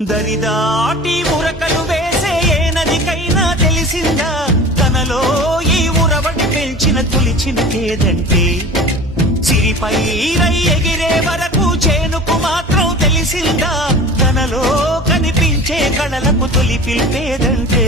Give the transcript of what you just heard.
దరిదాటి ఉరకలు వేసే ఏ నదికైనా తెలిసిందా తనలో ఈ ఉరవడి పెంచిన తొలిచిన కేదంటే సిరిపై రై ఎగిరే వరకు చేనుకు మాత్రం తెలిసిందా తనలో కనిపించే కళలకు తొలి పిలిపేదంటే